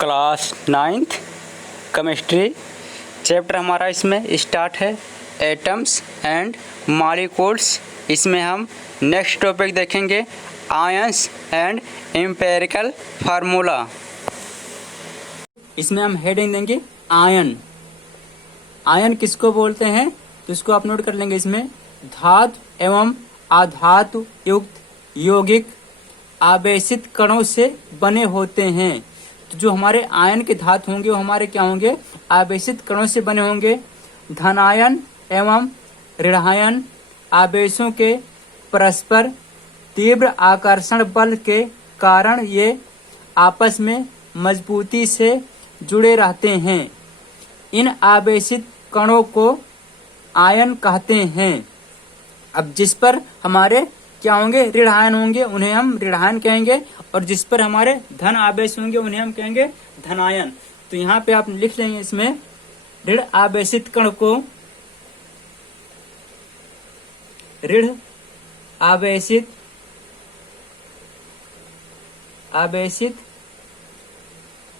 Class 9th chemistry chapter हमारा इसमें start है एटम्स एंड मॉलिक्यूल्स। इसमें हम नेक्स्ट टॉपिक देखेंगे आयंस एंड एम्पिरिकल फार्मूला। इसमें हम हेडिंग देंगे आयन। आयन किसको बोलते हैं तो इसको आप नोट कर लेंगे। इसमें धातु एवं अधातु युक्त यौगिक आवेशित कणों से बने होते हैं। तो जो हमारे आयन के धातु होंगे वो हमारे क्या होंगे, आवेशित कणों से बने होंगे। धनायन एवं ऋणायन आवेशों के परस्पर तीव्र आकर्षण बल के कारण ये आपस में मजबूती से जुड़े रहते हैं। इन आवेशित कणों को आयन कहते हैं। अब जिस पर हमारे क्या होंगे, ऋण आयन होंगे, उन्हें हम ऋणायन कहेंगे, और जिस पर हमारे धन आवेश होंगे उन्हें हम कहेंगे धनायन। तो यहाँ पे आप लिख लेंगे इसमें ऋण आवेशित कण को ऋण आवेशित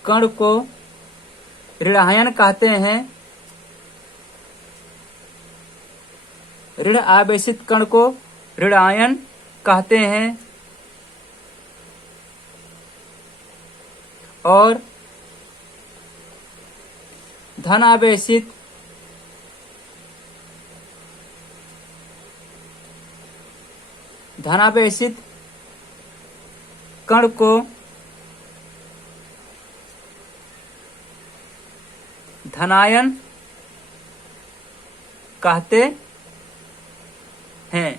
कण को ऋणायन कहते हैं। ऋण आवेशित कण को ऋणायन कहते हैं और धन आवेशित कण को धनायन कहते हैं।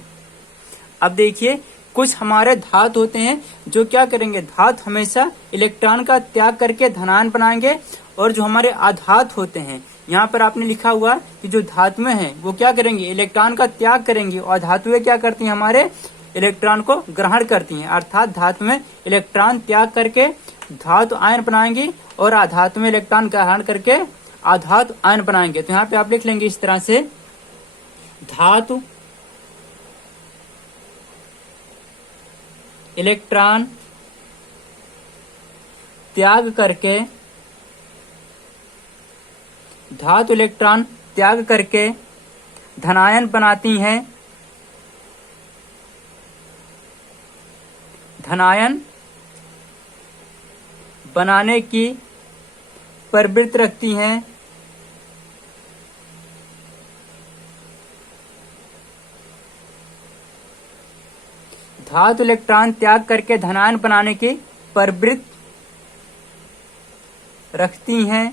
अब देखिए कुछ हमारे धातु होते हैं जो क्या करेंगे, धातु हमेशा इलेक्ट्रॉन का त्याग करके धनायन बनाएंगे, और जो हमारे अधातु होते हैं यहाँ पर आपने लिखा हुआ कि जो धातुएं हैं वो क्या करेंगे, इलेक्ट्रॉन का त्याग करेंगी, और धातुएं क्या करती हैं, हमारे इलेक्ट्रॉन को ग्रहण करती हैं। अर्थात धातु में इलेक्ट्रॉन त्याग करके धातु आयन बनाएंगी और अधातु में इलेक्ट्रॉन ग्रहण करके अधातु आयन बनाएंगे। तो यहाँ पे आप लिख लेंगे इस तरह से धातु इलेक्ट्रॉन त्याग करके धनायन बनाती हैं। धनायन बनाने की प्रवृत्ति रखती हैं। धातु इलेक्ट्रॉन त्याग करके धनायन बनाने की प्रवृत्ति रखती हैं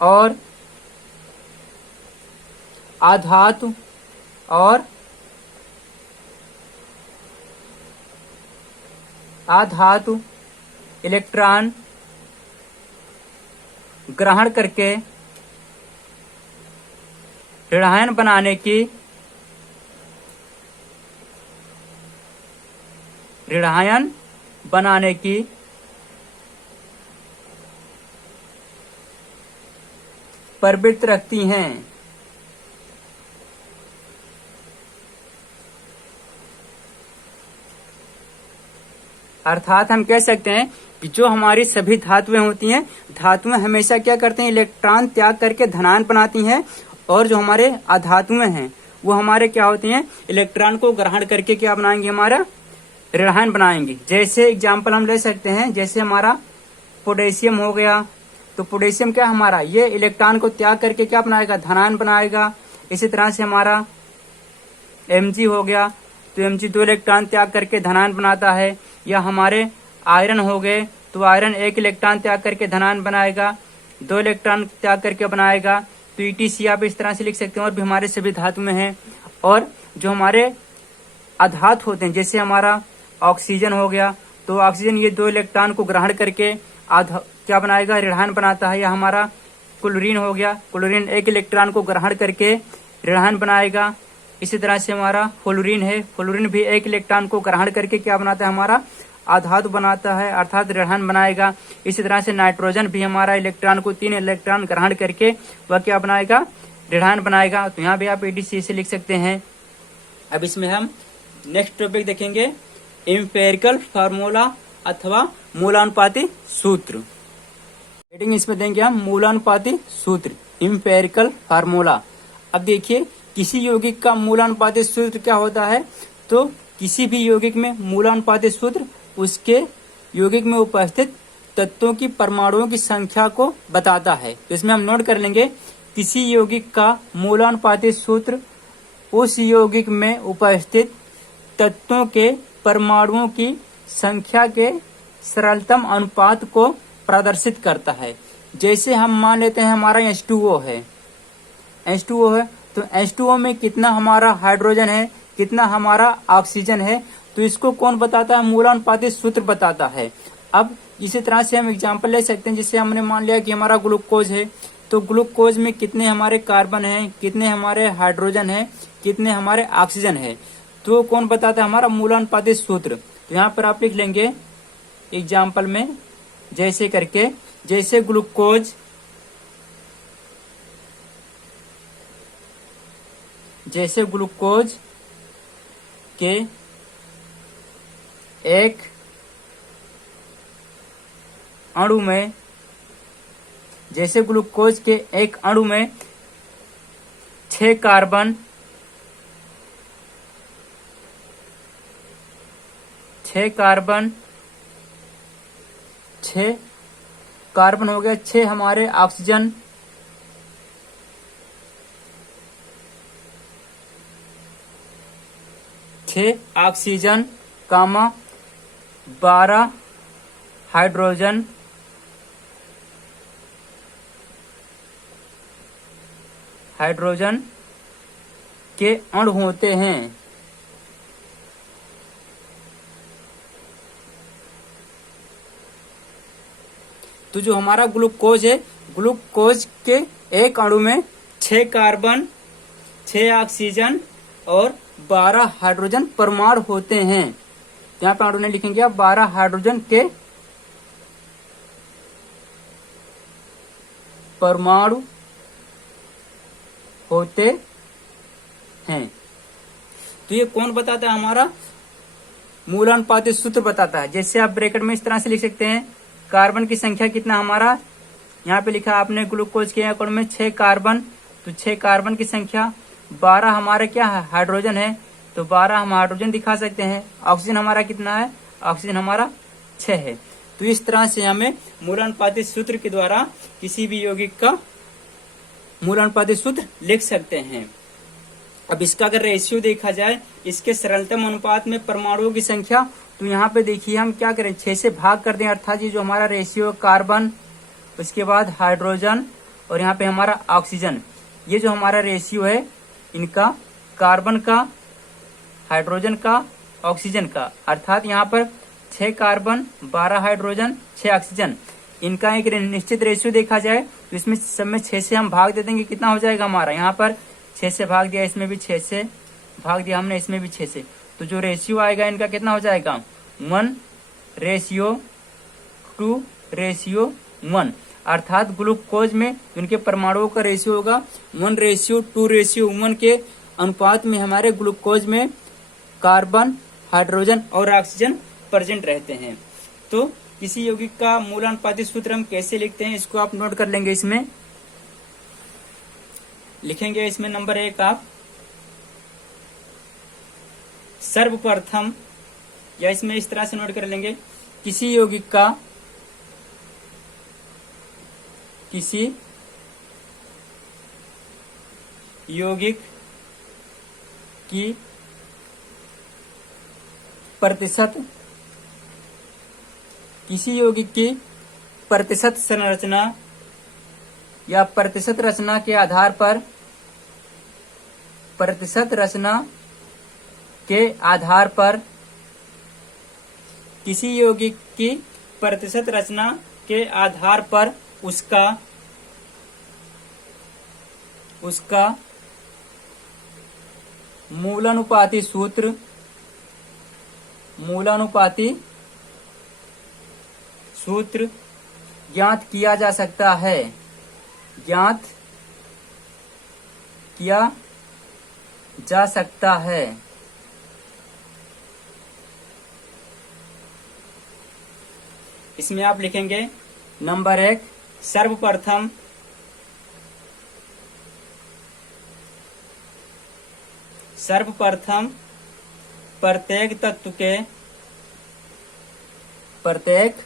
और अधातु इलेक्ट्रॉन ग्रहण करके ऋणायन बनाने की प्रवृत्ति रखती हैं। अर्थात हम कह सकते हैं कि जो हमारी सभी धातुएं होती हैं, धातुएं हमेशा क्या करते हैं, इलेक्ट्रॉन त्याग करके धनायन बनाती हैं, और जो हमारे अधातुएं हैं वो हमारे क्या होती हैं, इलेक्ट्रॉन को ग्रहण करके क्या बनाएंगे, हमारा ऋणायन बनाएंगे। जैसे एग्जाम्पल हम ले सकते हैं, जैसे हमारा पोटेशियम हो गया, तो पोटेशियम क्या हमारा, ये इलेक्ट्रॉन को त्याग करके क्या बनाएगा, धनायन बनाएगा। इसी तरह से हमारा Mg हो गया, तो Mg 2 इलेक्ट्रॉन त्याग करके धनायन बनाता है। या हमारे आयरन हो गए, तो आयरन 1 इलेक्ट्रॉन त्याग करके धनायन बनाएगा, 2 इलेक्ट्रॉन त्याग करके बनाएगा। तो ETC आप इस तरह से लिख सकते हैं, और भी हमारे सभी धातु में है। और जो हमारे अधातु होते हैं, जैसे हमारा ऑक्सीजन हो गया, तो ऑक्सीजन ये 2 इलेक्ट्रॉन को ग्रहण करके क्या बनाएगा, ऋणायन बनाता है। या हमारा क्लोरीन हो गया, क्लोरीन 1 इलेक्ट्रॉन को ग्रहण करके ऋणायन बनाएगा। इसी तरह से हमारा फ्लोरीन है, फ्लोरीन भी 1 इलेक्ट्रॉन को ग्रहण करके क्या बनाता है, हमारा अधातु बनाता है, अर्थात ऋणायन बनाएगा। इसी तरह से नाइट्रोजन भी हमारा इलेक्ट्रॉन को 3 इलेक्ट्रॉन ग्रहण करके वह क्या बनाएगा, ऋणायन बनाएगा। तो यहाँ भी आप ADC से लिख सकते हैं। अब इसमें हम नेक्स्ट टॉपिक देखेंगे एम्पिरिकल फार्मूला अथवा मूलानुपाती सूत्र। हेडिंग इसमें देंगे हम मूलानुपाती सूत्र, इम्पेरिकल फार्मूला। अब देखिए किसी यौगिक का मूलानुपाती सूत्र क्या होता है, तो किसी भी यौगिक में मूलानुपाती सूत्र उसके यौगिक में उपस्थित तत्वों की परमाणुओं की संख्या को बताता है। तो इसमें हम नोट कर लेंगे, किसी यौगिक का मूलानुपाती सूत्र उस यौगिक में उपस्थित तत्वों के परमाणुओं की संख्या के सरलतम अनुपात को प्रदर्शित करता है। जैसे हम मान लेते हैं हमारा H2O है, तो H2O में कितना हमारा हाइड्रोजन है, कितना हमारा ऑक्सीजन है, तो इसको कौन बताता है, मूलानुपाती सूत्र बताता है। अब इसी तरह से हम एग्जांपल ले सकते हैं, जिससे हमने मान लिया कि हमारा ग्लूकोज है, तो ग्लूकोज में कितने हमारे कार्बन है, कितने हमारे हाइड्रोजन है, कितने हमारे ऑक्सीजन है, तो कौन बताता है, हमारा मूलानुपाती सूत्र। तो यहाँ पर आप लिख लेंगे एग्जाम्पल में जैसे करके, जैसे ग्लूकोज के एक अणु में, जैसे ग्लूकोज के एक अणु में 6 कार्बन, 6 कार्बन हो गया, 6 हमारे ऑक्सीजन, 6 ऑक्सीजन कामा 12 हाइड्रोजन, के अणु होते हैं। तो जो हमारा ग्लूकोज है, ग्लूकोज के एक अणु में 6 कार्बन, 6 ऑक्सीजन और 12 हाइड्रोजन परमाणु होते हैं। यहाँ पे अणु ने लिखेंगे आप 12 हाइड्रोजन के परमाणु होते हैं। तो ये कौन बताता है, हमारा मूलानुपाती सूत्र बताता है। जैसे आप ब्रैकेट में इस तरह से लिख सकते हैं, कार्बन की संख्या कितना हमारा, यहाँ पे लिखा आपने ग्लूकोज के अणु में 6 कार्बन, तो 6 कार्बन की संख्या, 12 हमारे क्या है, हाइड्रोजन है, तो 12 हम हाइड्रोजन दिखा सकते हैं। ऑक्सीजन हमारा कितना है, ऑक्सीजन हमारा 6 है। तो इस तरह से हमें मूलानुपाती सूत्र के द्वारा किसी भी यौगिक का मूलानुपाती सूत्र लिख सकते हैं। अब इसका अगर रेशियो देखा जाए, इसके सरलतम अनुपात में परमाणुओं की संख्या, तो यहाँ पे देखिए हम क्या करें, 6 से भाग कर दें, अर्थात ये जो हमारा रेशियो कार्बन, उसके बाद हाइड्रोजन और यहाँ पे हमारा ऑक्सीजन, ये जो हमारा रेशियो है इनका, कार्बन का, हाइड्रोजन का, ऑक्सीजन का, अर्थात यहाँ पर 6 कार्बन, 12 हाइड्रोजन, 6 ऑक्सीजन, इनका एक निश्चित रेशियो देखा जाए, तो इसमें सब में 6 से हम भाग दे देंगे, कितना हो जाएगा हमारा, यहाँ पर 6 से भाग दिया, इसमें भी 6 से भाग दिया हमने, इसमें भी 6 से, तो जो रेशियो आएगा इनका कितना हो जाएगा, 1:2:1, अर्थात ग्लूकोज में उनके परमाणुओं का रेशियो होगा 1:2:1 के अनुपात में हमारे ग्लूकोज में कार्बन, हाइड्रोजन और ऑक्सीजन प्रेजेंट रहते हैं। तो किसी यौगिक का मूलानुपाती सूत्र हम कैसे लिखते हैं, इसको आप नोट कर लेंगे। इसमें लिखेंगे, इसमें नंबर 1 आप सर्वप्रथम, या इसमें इस तरह से नोट कर लेंगे, किसी यौगिक की प्रतिशत, किसी यौगिक की प्रतिशत संरचना या प्रतिशत रचना के आधार पर, किसी यौगिक की प्रतिशत रचना के आधार पर उसका मूलानुपाती सूत्र ज्ञात किया जा सकता है, इसमें आप लिखेंगे नंबर 1 सर्वप्रथम प्रत्येक तत्व के प्रतिशत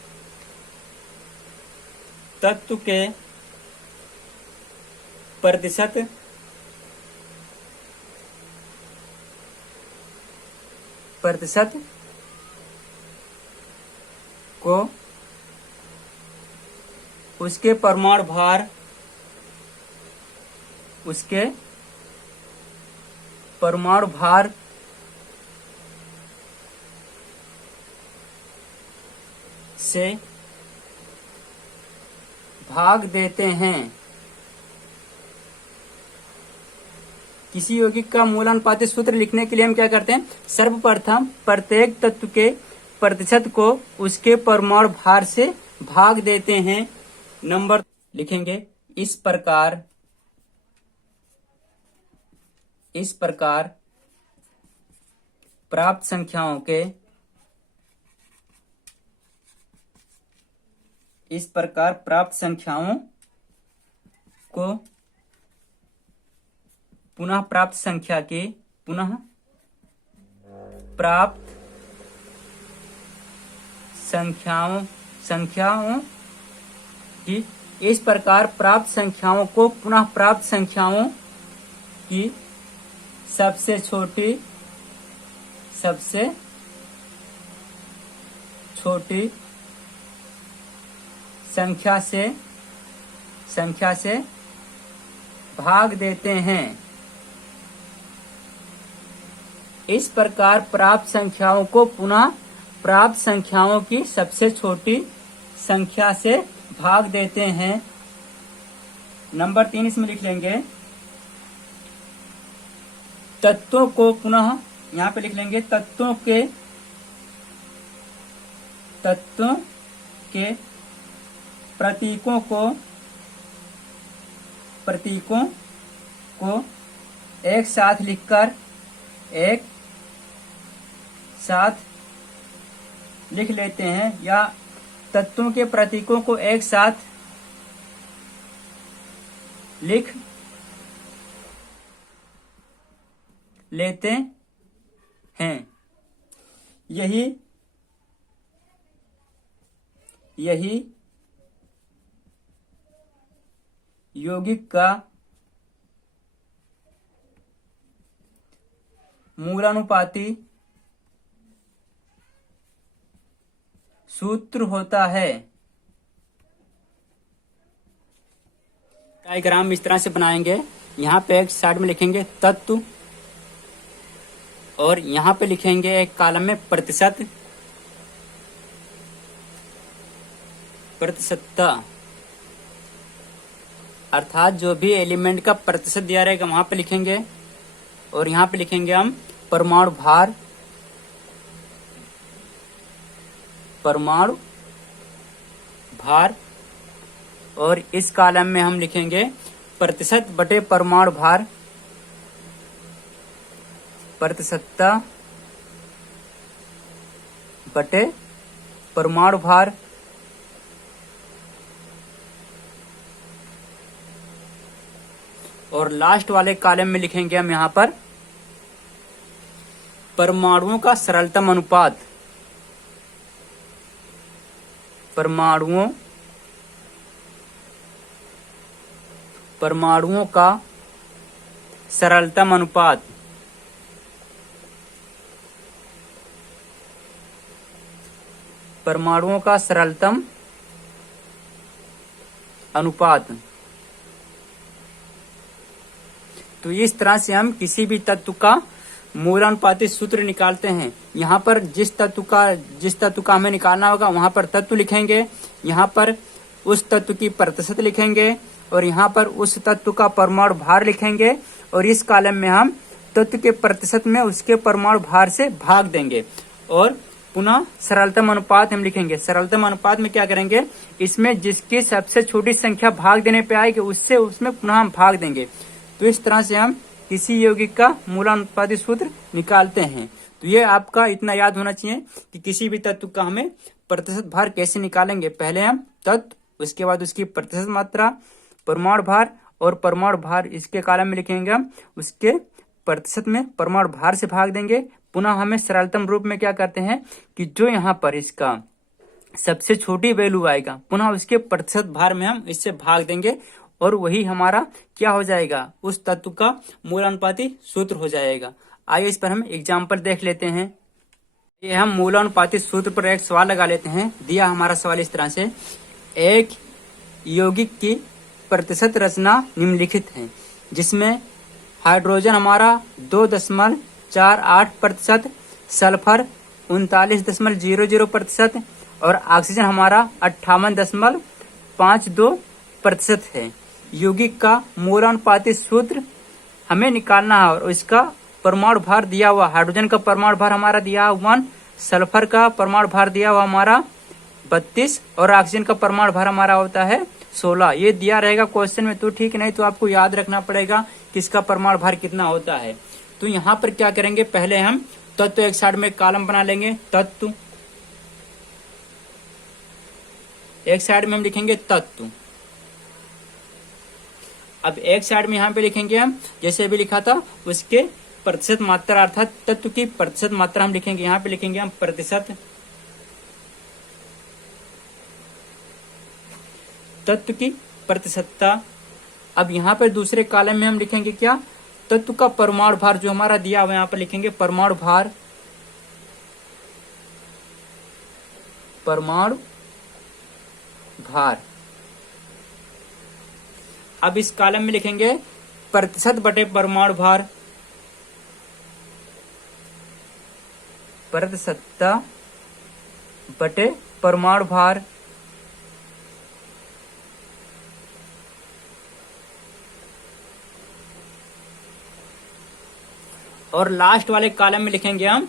को उसके परमाणु भार से भाग देते हैं। किसी यौगिक का मूलानुपाती सूत्र लिखने के लिए हम क्या करते हैं, सर्वप्रथम प्रत्येक तत्व के प्रतिशत को उसके परमाणु भार से भाग देते हैं। नंबर लिखेंगे इस प्रकार प्राप्त संख्याओं को पुनः प्राप्त संख्याओं की इस प्रकार प्राप्त संख्याओं को पुनः प्राप्त संख्याओं की सबसे छोटी संख्या से भाग देते हैं। इस प्रकार प्राप्त संख्याओं को पुनः प्राप्त संख्याओं की सबसे छोटी संख्या से भाग देते हैं। नंबर 3 इसमें लिख लेंगे तत्वों को पुनः, यहाँ पे लिख लेंगे तत्वों के प्रतीकों को एक साथ लिख लेते हैं, या तत्वों के प्रतीकों को एक साथ लिख लेते हैं। यही यौगिक का मूलानुपाती सूत्र होता है। डायग्राम इस तरह से बनाएंगे। यहाँ पे एक साइड में लिखेंगे तत्व और यहाँ पे लिखेंगे एक कॉलम में प्रतिशतता, अर्थात जो भी एलिमेंट का प्रतिशत दिया रहेगा वहां पे लिखेंगे, और यहाँ पे लिखेंगे हम परमाणु भार, और इस कॉलम में हम लिखेंगे प्रतिशत बटे परमाणु भार, प्रतिशतता बटे परमाणु भार। और लास्ट वाले कॉलम में लिखेंगे हम यहाँ पर परमाणुओं का सरलतम अनुपात, परमाणुओं का सरलतम अनुपात। परमाणुओं का सरलतम अनुपात। तो इस तरह से हम किसी भी तत्व का मूलानुपाती सूत्र निकालते हैं। यहाँ पर जिस तत्व का हमें निकालना होगा वहां पर तत्व लिखेंगे, यहाँ पर उस तत्व की प्रतिशत लिखेंगे, और यहाँ पर उस तत्व का परमाणु भार लिखेंगे, और इस कॉलम में हम तत्व के प्रतिशत में उसके परमाणु भार से भाग देंगे, और पुनः सरलतम अनुपात हम लिखेंगे। सरलतम अनुपात में क्या करेंगे, इसमें जिसकी सबसे छोटी संख्या भाग देने पे आएगी उसमें पुनः हम भाग देंगे। तो इस तरह से हम किसी यौगिक का मूलानुपाती सूत्र निकालते हैं। तो ये आपका इतना याद होना चाहिए कि किसी भी तत्व का हमें प्रतिशत भार कैसे निकालेंगे, पहले हम तत्व, उसके बाद उसकी प्रतिशत मात्रा, परमाणु भार और परमाणु भार इसके कॉलम में लिखेंगे हम, उसके प्रतिशत में परमाणु भार से भाग देंगे। पुनः हमें सरलतम रूप में क्या करते हैं कि जो यहाँ पर इसका सबसे छोटी वैल्यू आएगा पुनः उसके प्रतिशत भार में हम इससे भाग देंगे और वही हमारा क्या हो जाएगा, उस तत्व का मूलानुपाती सूत्र हो जाएगा। आइए इस पर हम एग्जाम्पल देख लेते हैं। ये हम मूलानुपाती सूत्र पर एक सवाल लगा लेते हैं। दिया हमारा सवाल इस तरह से, एक यौगिक की प्रतिशत रचना निम्नलिखित है, जिसमें हाइड्रोजन हमारा 2.48%, सल्फर 39.00% और ऑक्सीजन हमारा 58.52% है। यौगिक का मूलानुपाती सूत्र हमें निकालना है और इसका परमाणु भार दिया हुआ, हाइड्रोजन का परमाणु भार हमारा दिया 1, सल्फर का परमाणु भार दिया हुआ हमारा 32 और ऑक्सीजन का परमाणु भार हमारा होता है 16। ये दिया रहेगा क्वेश्चन में तो ठीक, नहीं तो आपको याद रखना पड़ेगा कि इसका परमाणु भार कितना होता है। तो यहाँ पर क्या करेंगे, पहले हम तत्व एक साइड में कॉलम बना लेंगे, तत्व एक साइड में हम लिखेंगे तत्व। अब एक साइड में यहाँ पे लिखेंगे हम, जैसे अभी लिखा था, उसके प्रतिशत मात्रा अर्थात तत्व की प्रतिशत मात्रा हम लिखेंगे, यहाँ पे लिखेंगे हम प्रतिशत, तत्व की प्रतिशतता। अब यहाँ पर दूसरे कॉलम में हम लिखेंगे क्या, तत्व का परमाणु भार जो हमारा दिया हुआ, यहाँ पर लिखेंगे परमाणु भार, परमाणु भार। अब इस कॉलम में लिखेंगे प्रतिशत बटे परमाणु भार, प्रतिशतता बटे परमाणु भार। और लास्ट वाले कॉलम में लिखेंगे हम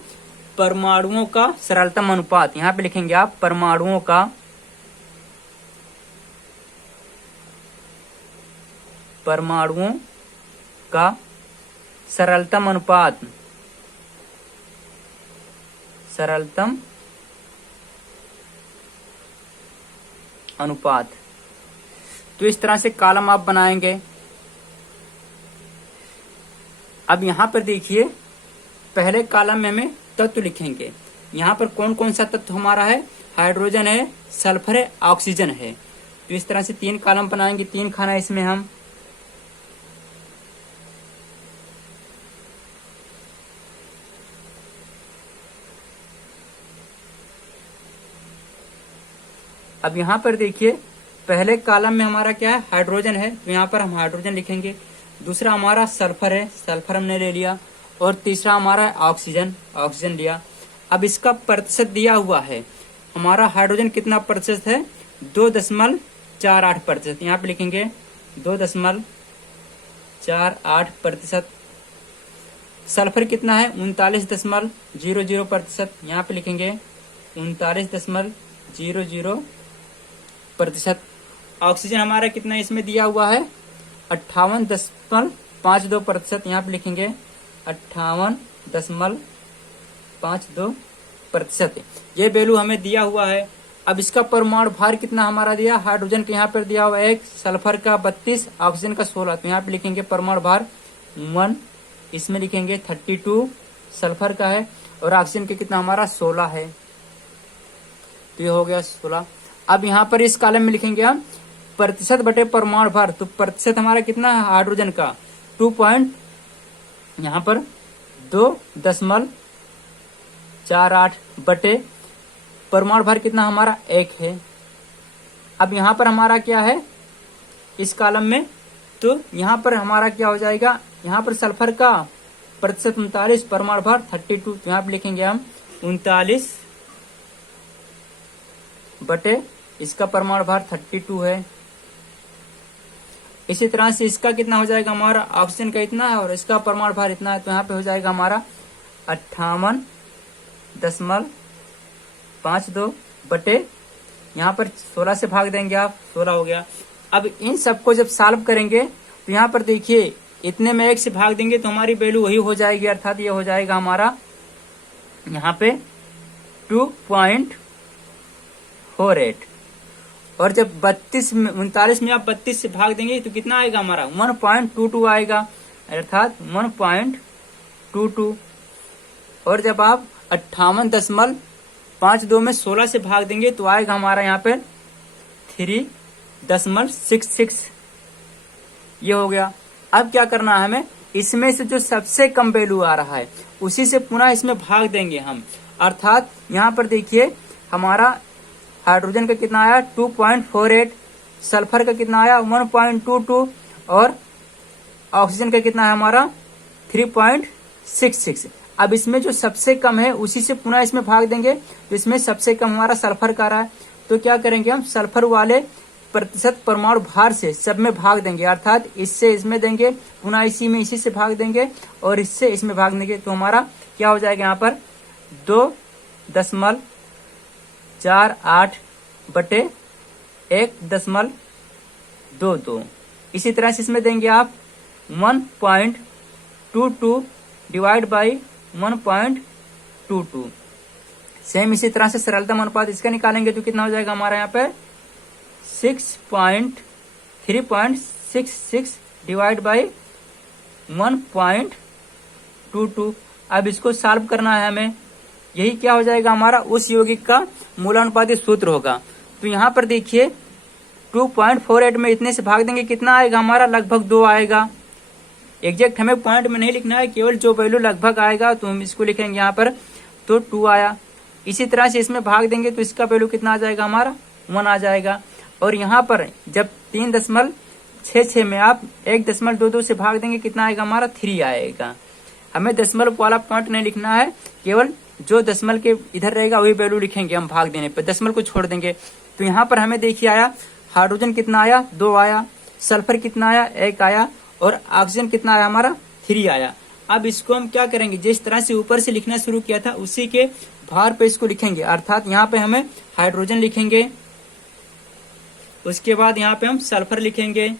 परमाणुओं का सरलतम अनुपात। यहां पे लिखेंगे आप परमाणुओं का, परमाणुओं का सरलतम अनुपात, सरलतम अनुपात। तो इस तरह से कॉलम आप बनाएंगे। अब यहाँ पर देखिए, पहले कॉलम में हमें तत्व लिखेंगे। यहाँ पर कौन कौन सा तत्व हमारा है, हाइड्रोजन है, सल्फर है, ऑक्सीजन है। तो इस तरह से 3 कॉलम बनाएंगे, 3 खाना इसमें हम। अब यहाँ पर देखिए, पहले कॉलम में हमारा क्या है, हाइड्रोजन है, तो यहाँ पर हम हाइड्रोजन लिखेंगे। दूसरा हमारा सल्फर है, सल्फर हमने ले लिया। और तीसरा हमारा ऑक्सीजन, ऑक्सीजन लिया। अब इसका प्रतिशत दिया हुआ है, हमारा हाइड्रोजन कितना प्रतिशत है, 2.48%। यहाँ पे लिखेंगे 2.48%। सल्फर कितना है, 39.00%। यहाँ पे लिखेंगे 39.00%। ऑक्सीजन हमारा कितना इसमें दिया हुआ है, 58.52%। यहाँ पे लिखेंगे 58.52%। ये वैल्यू हमें दिया हुआ है। अब इसका परमाणु भार कितना हमारा दिया, हाइड्रोजन के यहाँ पर दिया हुआ 1, सल्फर का 32, ऑक्सीजन का 16। तो यहाँ पे लिखेंगे परमाणु भार 1, इसमें लिखेंगे 32 सल्फर का है और ऑक्सीजन के कितना हमारा 16 है। तो ये हो गया 16। अब यहाँ पर इस कॉलम में लिखेंगे हम प्रतिशत बटे परमाणु भार। तो प्रतिशत हमारा कितना है हाइड्रोजन का, 2.48 बटे परमाणु भार कितना हमारा 1 है। अब यहाँ पर हमारा क्या है इस कॉलम में, तो यहाँ पर हमारा क्या हो जाएगा, यहाँ पर सल्फर का प्रतिशत 39, परमाणु भार 32। तो यहाँ पर लिखेंगे हम 39 बटे इसका परमाणु भार 32 है। इसी तरह से इसका कितना हो जाएगा, हमारा ऑक्सीजन का इतना है और इसका परमाणु भार इतना है। तो यहाँ पे हो जाएगा हमारा 58.52 बटे, यहाँ पर 16 से भाग देंगे आप, 16 हो गया। अब इन सबको जब सॉल्व करेंगे तो यहाँ पर देखिए, इतने में 1 से भाग देंगे तो हमारी वैल्यू वही हो जाएगी, अर्थात ये हो जाएगा हमारा यहाँ पे 48। और जब 39 में आप 32 से भाग देंगे तो कितना आएगा हमारा 1.22 आएगा, अर्थात 1.22। और जब आप 58.52 में 16 से भाग देंगे तो आएगा हमारा यहाँ पे 3.66। ये हो गया। अब क्या करना है हमें, इसमें से जो सबसे कम वैल्यू आ रहा है उसी से पुनः इसमें भाग देंगे हम। अर्थात यहाँ पर देखिए हमारा हाइड्रोजन का कितना आया 2.48, सल्फर का कितना आया 1.22 और ऑक्सीजन का कितना है हमारा 3.66। अब इसमें जो सबसे कम है उसी से पुनः इसमें भाग देंगे, तो इसमें सबसे कम हमारा सल्फर का रहा है, तो क्या करेंगे हम सल्फर वाले प्रतिशत परमाणु भार से सब में भाग देंगे। अर्थात इससे इसमें देंगे, पुनः इसी में इसी से भाग देंगे और इससे इसमें भाग देंगे, तो हमारा क्या हो जाएगा यहाँ पर 2.48/1.22। इसी तरह से इसमें देंगे आप 1.22 डिवाइड बाई 1.22। सेम इसी तरह से सरलता अनुपात इसका निकालेंगे तो कितना हो जाएगा हमारा यहाँ पे 3.66 डिवाइड बाई 1.22। अब इसको सॉल्व करना है हमें, यही क्या हो जाएगा हमारा उस यौगिक का मूलानुपाती सूत्र होगा। तो यहाँ पर देखिए 2.48 में इतने से भाग देंगे कितना आएगा हमारा लगभग 2 आएगा। एग्जैक्ट हमें पॉइंट में नहीं लिखना है, केवल जो वैल्यू लगभग आएगा तो हम इसको लिखेंगे यहाँ पर, तो 2 आया। इसी तरह से इसमें भाग देंगे तो इसका वैल्यू कितना आ जाएगा हमारा 1 आ जाएगा। और यहाँ पर जब 3.66 में आप 1.22 से भाग देंगे कितना आएगा हमारा 3 आएगा। हमें दशमलव वाला पॉइंट नहीं लिखना है, केवल जो दशमलव के इधर रहेगा वही वैल्यू लिखेंगे हम भाग देने पर, दशमलव को छोड़ देंगे। तो यहाँ पर हमें देखिए आया हाइड्रोजन कितना आया 2 आया, सल्फर कितना आया 1 आया और ऑक्सीजन कितना आया हमारा 3 आया। अब इसको हम क्या करेंगे, जिस तरह से ऊपर से लिखना शुरू किया था उसी के भार पे इसको लिखेंगे। अर्थात यहाँ पे हमें हाइड्रोजन लिखेंगे, उसके बाद यहाँ पे हम सल्फर लिखेंगे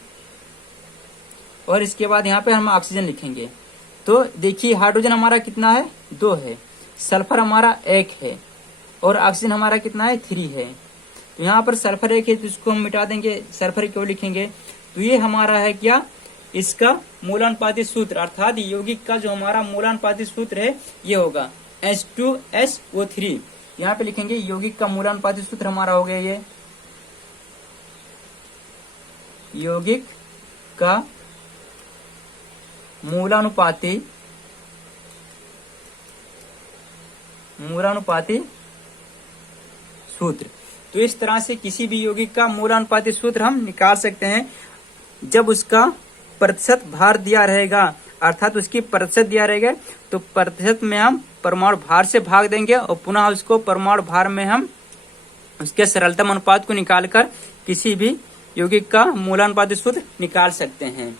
और इसके बाद यहाँ पे हम ऑक्सीजन लिखेंगे। तो देखिए हाइड्रोजन हमारा कितना है 2 है, सल्फर हमारा 1 है और ऑक्सीजन हमारा कितना है 3 है। तो यहाँ पर सल्फर 1 है तो इसको हम मिटा देंगे, सल्फर क्यों लिखेंगे। तो ये हमारा है क्या, इसका मूलानुपाती सूत्र, अर्थात यौगिक का जो हमारा मूलानुपाती सूत्र है ये होगा H2SO3। यहाँ पे लिखेंगे यौगिक का मूलानुपाती सूत्र हमारा हो गया ये, यौगिक का मूलानुपाती सूत्र। तो इस तरह से किसी भी यौगिक का मूलानुपाती सूत्र हम निकाल सकते हैं जब उसका प्रतिशत भार दिया रहेगा, अर्थात उसकी प्रतिशत दिया रहेगा तो प्रतिशत में हम परमाणु भार से भाग देंगे और पुनः उसको परमाणु भार में हम उसके सरलतम अनुपात को निकालकर किसी भी यौगिक का मूलानुपाती सूत्र निकाल सकते हैं।